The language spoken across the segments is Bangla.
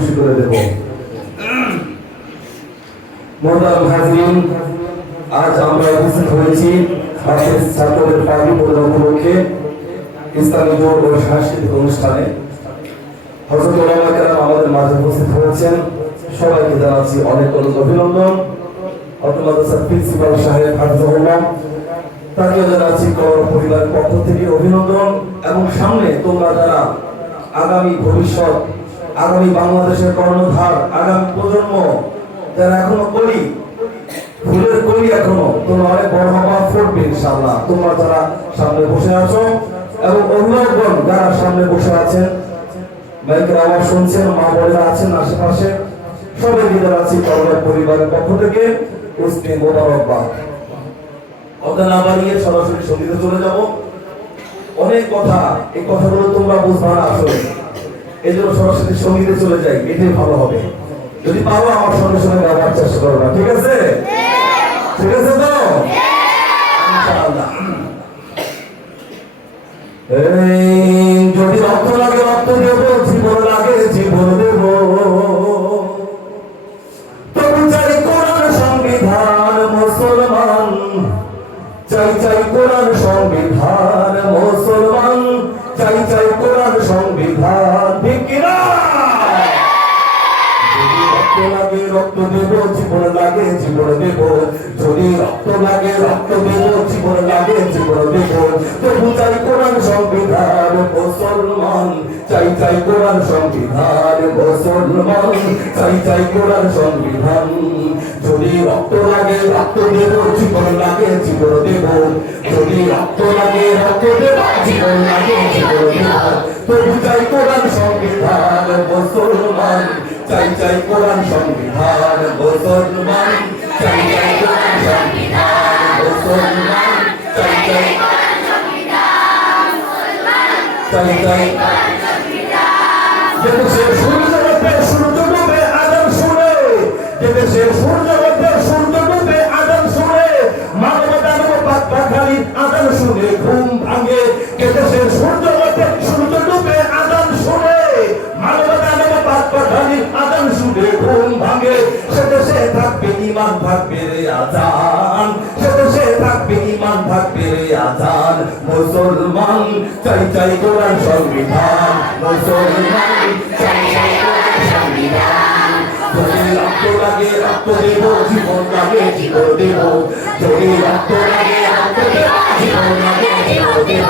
খুশি করে দেব। মোহতারাম হাজিরিন, আজ আমরা উপস্থিত হয়েছি হাফেজ ছাত্রদের পাগড়ি প্রদান উপলক্ষে ইসলামী জোট ও সাংস্কৃতিক অনুষ্ঠানে। হযরত উলামা কেরাম আমাদের মাঝে উপস্থিত হয়েছেন, সবাইকে জানাচ্ছি অনেক অনেক অভিনন্দন। অত্র মাদ্রাসার প্রিন্সিপাল সাহেব হাফিজাহুল্লাহ, তাকেও জানাচ্ছি কওর পরিবারের পক্ষ থেকে অভিনন্দন। এবং সামনে তোমরা যারা আগামী ভবিষ্যৎ, আগামী বাংলাদেশের কর্ণধার, আগামী প্রজন্ম যারা এখনো কলি ফুলের কলি, এখনো তোমরা অনেক বড় হবা, ফুটবে ইনশাআল্লাহ। তোমরা যারা সামনে বসে আছো এবং অভিভাবকগণ যারা সামনে বসে আছেন, মাইকের আওয়াজ শুনছেন, মা বোনেরা আছেন আশেপাশে, সবাইকে জানাচ্ছি কওর পরিবারের পক্ষ থেকে উসকে মোবারকবাদ। কথা না বাড়িয়ে সরাসরি সঙ্গীতে চলে যাব। অনেক কথা, এই কথাগুলো তোমরা বুঝবা না আসলে, এই জন্য সরাসরি সঙ্গীতে চলে যাই, এটাই ভালো হবে। যদি পারো আমার সঙ্গে সঙ্গে গাওয়ার চেষ্টা করো না, ঠিক আছে? ঠিক আছে তো ইনশাআল্লাহ। যদি রক্ত লাগে রক্ত দেব, জীবন লাগে জীবন দেব, তবু চাই কোরআন সংবিধান মুসলমান, চাই চাই কোরআন সংবিধান মুসলমান, চাই চাই কোরআন সংবিধান। ঠিক কিনা? যদি রক্ত লাগে রক্ত দেব, জীবন লাগে জীবন দেব, যদি রক্ত লাগে রক্ত দেব, জীবন লাগে জীবন দেব, তবু চাই কোরআন সংবিধান মুসলমান, চাই চাই কোরআন সংবিধান মুসলমান, চাই চাই কোরআন সংবিধান। যদি রক্ত লাগে রক্ত দেব, জীবন লাগে জীবন দেব, যদি রক্ত লাগে রক্ত দেব, জীবন লাগে জীবন দেব, তবু চাই কোরআন সংবিধান মুসলমান, চাই চাই কোরআন সংবিধান মুসলমান, চাই চাই কোরআন সংবিধান মুসলমান, চাই চাই কোরআন সংবিধান মুসলমান, চাই চাই কোরআন সংবিধান। যেদেশে সূর্য ওঠে সূর্য ডুবে আজান শুনে, যেদেশে সূর্য ওঠে সূর্য ডুবে আজান শুনে, মানব দানব পাক পাখালি আজান শুনে ঘুম ভাঙে। যেদেশে সূর্য ওঠে সূর্য ডুবে আজান শুনে, মানব দানব পাক পাখালি আজান শুনে ঘুম ভাঙে। সেদেশে থাকবে ঈমান থাকবে রে আজান, সেদেশে থাকবে ঈমান থাকবে রে আজান মুসলমান, চাই চাই কোরআন সংবিধান মুসলমান, চাই চাই কোরআন সংবিধান। যদি রক্ত লাগে রক্ত দেব, জীবন লাগে জীবন দেব, যদি রক্ত লাগে রক্ত দেব, জীবন লাগে জীবন দেব,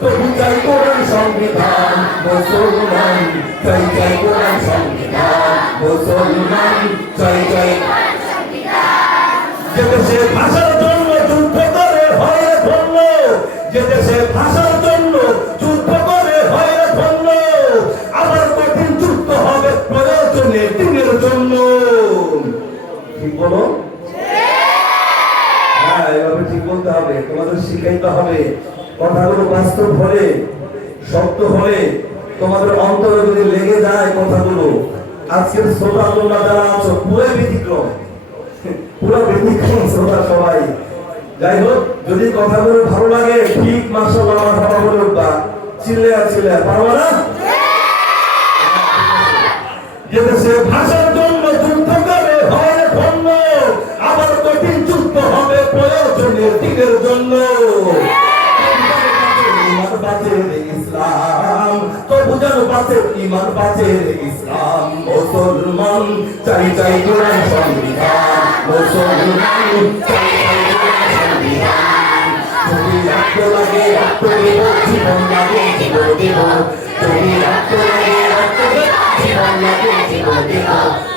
তবু চাই কোরআন সংবিধান মুসলমান, চাই চাই কোরআন সংবিধান মুসলমান, চাই চাই কোরআন সংবিধান। যে দেশে ভাষার জন্য যুদ্ধ করে হয় ধন্য, যে দেশে ভাষার জন্য যুদ্ধ করে হয় ধন্য, আবার কঠিন যুদ্ধ হবে প্রয়োজনে দিনের জন্য। ঠিক বলো? হ্যাঁ, এভাবে ঠিক বলতে হবে, তোমাদের শিখাইতে হবে। কথাগুলো বাস্তব হলে, সত্য হলে, তোমাদের অন্তরে যদি লেগে যায় কথাগুলো, আজকের শ্রোতা তোমরা যারা আছো পুরো ব্যতিক্রম, পুরো ব্যতিক্রম শ্রোতা সবাই। যাই হোক, যদি কথাগুলো ভালো লাগে ঠিক মাশাআল্লাহ মারহাবা বলে উঠবা, চিল্লে চিল্লে পারবা না? যেদেশে ভাষার জন্য যুদ্ধ করে হয় ধন্য, আবার কঠিন যুদ্ধ হবে প্রয়োজনে দিনের জন্য। ঈমান বাঁচে ইসলাম, তবু যেন বাঁচে ঈমান বাঁচে ইসলাম মুসলমান, চাই চাই কোরআন সংবিধান মুসলমান, চাই চাই কোরআন সংবিধান। যদি রক্ত লাগে রক্ত দেব, জীবন লাগে জীবন দেব, যদি রক্ত লাগে রক্ত দেব, জীবন লাগে জীবন দেব,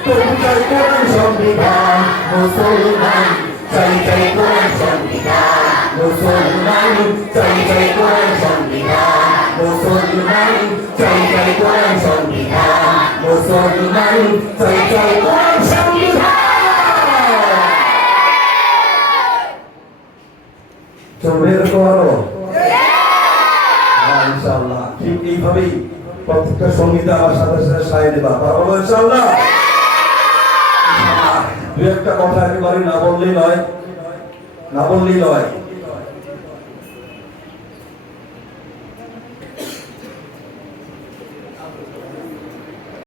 তবু চাই কোরআন সংবিধান মুসলমান, চাই চাই কোরআন সংবিধান মুসলমান, চাই চাই কোরআন সংবিধান মুসলমান, চাই চাই কোরআন সংবিধান মুসলমান, চাই চাই কোরআন সংবিধান। চলবে করো ইনশাআল্লাহ। ঠিক এইভাবেই প্রত্যেকটা সঙ্গীতে আমার সাথে সাথে সায় দেবা, পারবো ইনশাআল্লাহ। দু একটা কথা একেবারে না বললেই নয়, না বললেই নয়।